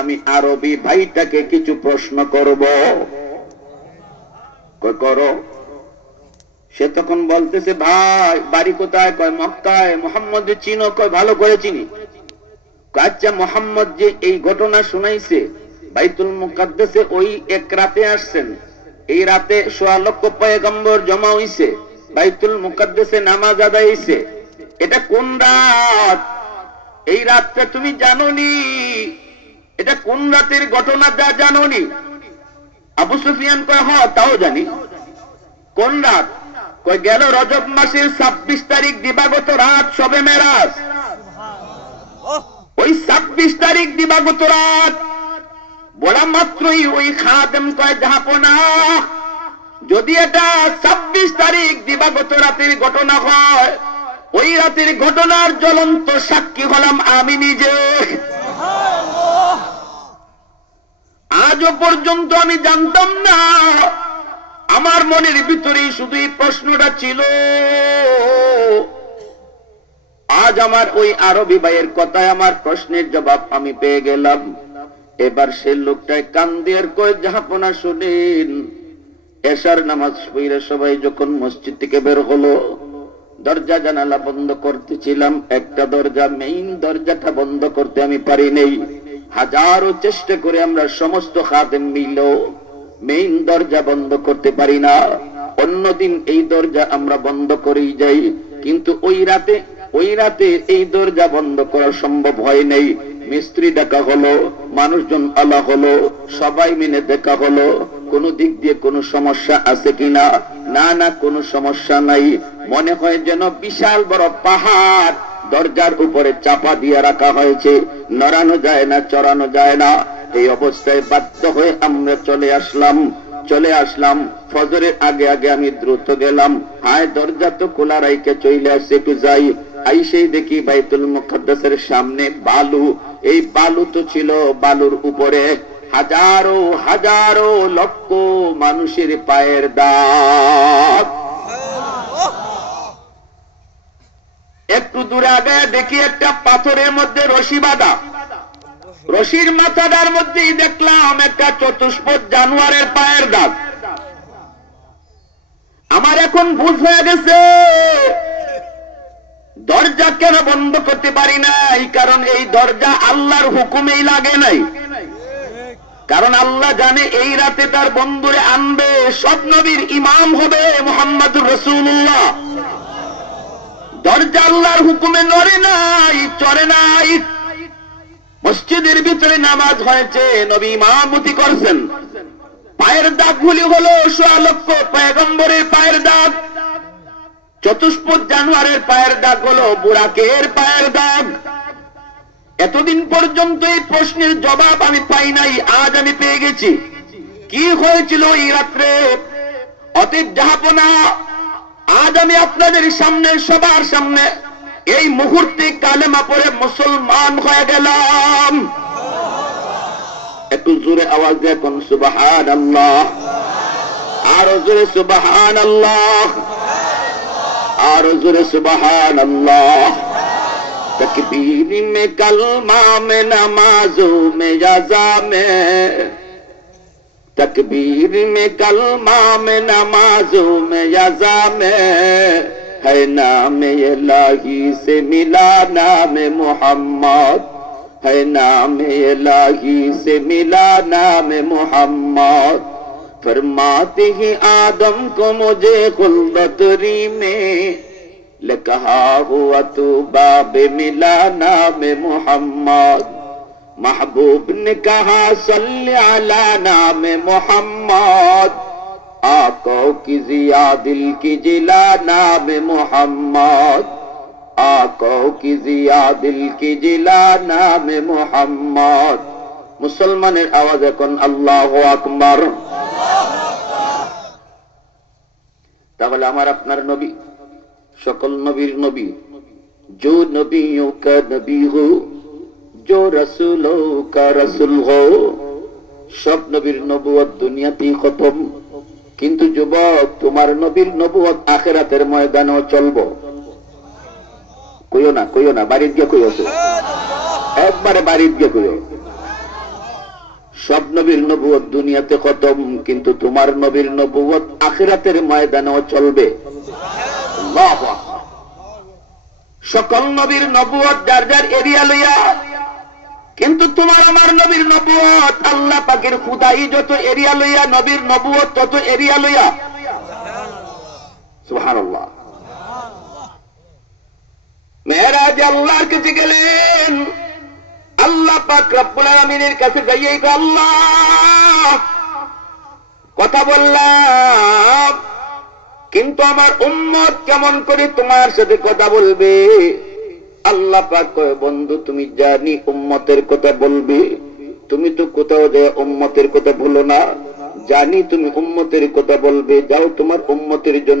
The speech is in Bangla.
আমি আরবি ভাইটাকে কিছু প্রশ্ন করব। করো। সে তখন বলতেছে, ভাই বাড়ি কোথায়? কয় মক্কায়। মোহাম্মদ চিনো? কয় ভালো করে চিনি। আচ্ছা, মোহাম্মদ যে এই ঘটনা শুনাইছে বাইতুল মুকাদ্দাসে, ওই এক রাতে আসছেন, এই রাতে ১৬ লক্ষ পয়গম্বর জমা হইছে, বাইতুল মুকাদ্দাসে নামাজ আদায় হইছে, এটা কোন রাত? এই রাতটা তুমি জানোনি? এটা কোন রাতের ঘটনা তা জানোনি? আবু সুফিয়ান কয় হ্যাঁ তাও জানি। কোন রাত? কয় গেল রজব মাসের ২৬ তারিখ দিবাগত রাত শবে মেরাজ। ওই ২৬ তারিখ দিবাগত রাত বলা মাত্রই ওই খাদেম কয় জাহাপনা, যদি এটা ২৬ তারিখ দিবাগত রাতের ঘটনা হয়, ওই রাতের ঘটনার জ্বলন্ত সাক্ষী হলাম আমি নিজে। আজও পর্যন্ত আমি জানতাম না, আমার মনের ভিতরেই শুধু এই প্রশ্নটা ছিল। আজ আমার ওই আরবি ভাইয়ের কথায় আমার প্রশ্নের জবাব আমি পেয়ে গেলাম। এবার সে লোকটায় কান্দিয়ার কয় জাহাপনা শুনেন, এশার নামাজ পড়ে সবাই যখন মসজিদ থেকে বের হলো, দরজা জানালা বন্ধ করতেছিলাম, একটা দরজা মেইন দরজাটা বন্ধ করতে আমি পারি নাই। হাজারো চেষ্টা করে আমরা সমস্ত খাদেম মিলেও মেইন দরজা বন্ধ করতে পারি না। অন্যদিন এই দরজা আমরা বন্ধ করেই যাই, কিন্তু ওই রাতে এই দরজা বন্ধ করা সম্ভব হয় নাই। মিস্ত্রি ডাকা হলো, মানুষজন আলা হলো, সবাই মিলে দেখা হলো কোন দিক দিয়ে কোনো সমস্যা আছে কিনা। না না, কোনো সমস্যা নাই। মনে হয় যেন বিশাল বড় পাহাড় দরজার উপরে চাপা দিয়ে রাখা হয়েছে, নড়ানো যায় না, চড়ানো যায় না। এই অবস্থায় বাধ্য হয়ে আমরা চলে আসলাম। ফজরের আগে আগে আমি দ্রুত গেলাম, হায় দরজা তো খোলা রাইকে চলে আসছে, একটু যাই। আইসেই দেখি বাইতুল মুকাদ্দাসের সামনে বালু। এই বালু তো ছিল, বালুর উপরে হাজারো হাজারো লক্ষ মানুষের পায়ের দাগ। একটু দূরে আগে দেখি একটা পাথরের মধ্যে রশি বাঁধা, রশির মাথাটার মধ্যেই দেখলাম একটা চতুষ্পদ জানোয়ারের পায়ের দাগ। আমার এখন বুঝ হয়ে গেছে দরজা কেন বন্ধ করতে পারি নাই, কারণ এই দরজা আল্লাহর হুকুমেই লাগে নাই। কারণ আল্লাহ জানে এই রাতে তার বন্ধুরে আনবে, সব নবীর ইমাম হবে মুহাম্মদুর রাসূলুল্লাহ। দরজা আল্লাহর হুকুমে নড়ে নাই, চড়ে নাই। মসজিদের ভিতরে নামাজ হয়েছে, নবী ইমামতি করছেন, পায়ের দাগগুলি হলো ১৬ লক্ষ পয়গম্বরের পায়ের দাগ, চতুষ্পদ জানোয়ারের পায়ের দাগ হলো বুরাকের পায়ের দাগ। এতদিন পর্যন্ত এই প্রশ্নের জবাব আমি পাই নাই, আজ আমি পেয়ে গেছি। কি হয়েছিল এই রাত্রে? অতীব জাহাপনা, আজ আমি আপনাদের সামনে, সবার সামনে এই মুহূর্তে কালেমা পড়ে মুসলমান হয়ে গেলাম। একটু জোরে আওয়াজ দিয়ে কোন সুবহানাল্লাহ, আরো জোরে সুবহানাল্লাহ, আরো জোরে সুবহানাল্লাহ। तकबीर में कलमा में नमाजों में याजा में, तकबीर में कलमा में नमाजों में याजा में, है नाम इलाही से मिला नाम मोहम्मद, है नाम इलाही से मिला नाम मोहम्मद। फरमाते ही आदम को मुझे खुल्दतरी में, कहा हुआ तू बाबे मिला नाम मोहम्मद। महबूब ने कहा सल्ले अला नाम मोहम्मद, आका की जिया दिल की जिला नाम मोहम्मद, आका की जिया दिल की जिला नाम मोहम्मद। मुसलमाনের आवाज এখন আল্লাহু আকবার। তাহলে আমার আপনার নবী সকল নবীর নবী, जो नबियों का नबी हो, जो रसूलों का रसूल हो। সব নবীর নবুয়ত দুনিয়াতেই খতম, কিন্তু যুবক তোমার নবীর নবুয়ত আখিরাতের ময়দানেও চলবো। কইও না, বাড়ির গিয়ে কইও, একবারে বাড়ির গিয়ে কইও। নবীর নবুয়ত দুনিয়াতে খতম, কিন্তু তোমার নবীর নবুয়ত আখিরাতের ময়দানেও চলবে। আল্লাহু আকবার। সকল নবীর নবুয়ত যার যার এরিয়া লইয়া, কিন্তু তোমার আমার নবীর নবুয়ত আল্লাহ পাকের খুদাই যত এরিয়া লইয়া, নবীর নবুয়ত তত এরিয়া লইয়া। সুবহানাল্লাহ। মেরাজে আল্লাহর কাছে গেলেন, আল্লাহ পাক রব্বুল আলামিনের কাছে যাইয়ে আল্লাহ কথা বললাম, কিন্তু আমার উম্মত কেমন করে তোমার সাথে কথা বলবে? আল্লাহ পাক কয়, বন্ধু তুমি জানি উম্মতের কথা বলবে, তুমি তো কোথাও যায় উম্মতের কথা বলো না। জানি তুমি উম্মতের কথা বলবে, যাও তোমার উম্মতের জন্য